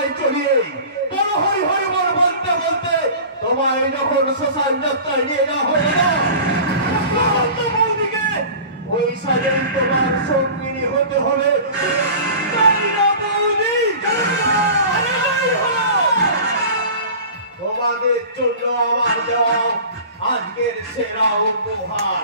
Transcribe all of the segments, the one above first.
গলায় চলিয়ে বড় হই হই বড় বলতে বলতে তোমায় যখন শ্মশান যাত্রায় নিয়ে যাওয়া হলো না বৌদিকে ওই সাজেই তোমার সঙ্গিনী হতে হলে তোমাদের জন্য আমার দেওয়া আজকের সেরা উপহার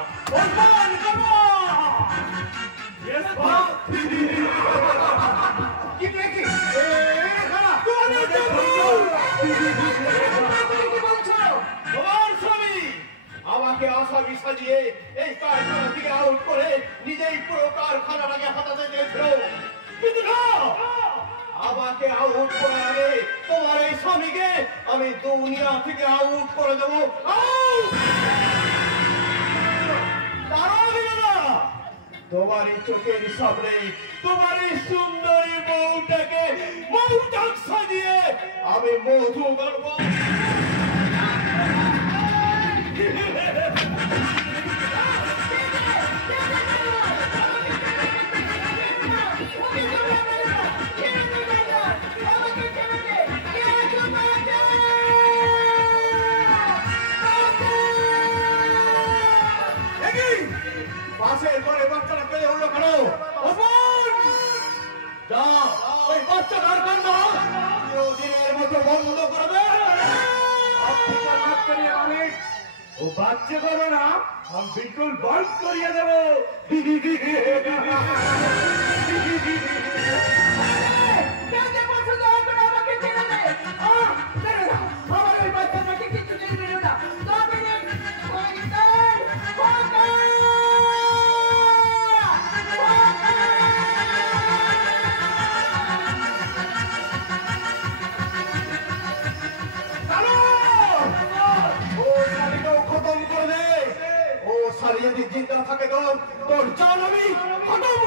আমাকে আসামি সাজিয়ে এই কারখানা থেকে আউট করে নিজেই পুরো কারখানাটাকে হাতাতে চেয়েছিল, কিন্তু না, আমাকে আউট করার আগে তোমার এই স্বামীকে আমি দুনিয়া থেকে আউট করে দেবো। তোমার এই চোখের সামনে তোমার এই সুন্দরী বউটাকে মৌচাক সাজিয়ে আমি মধু করবো। পাশের ঘরে বাচ্চারা পেলে উঠলো কেন? ওই বাচ্চাটার কান্না চিরদিনের মতো বন্ধ করবে। ও বাচ্চা করো না, আমি বিলকুল বন্ধ করিয়ে দেবো। যদি জিন্দা থাকে তোর জান আমি খতম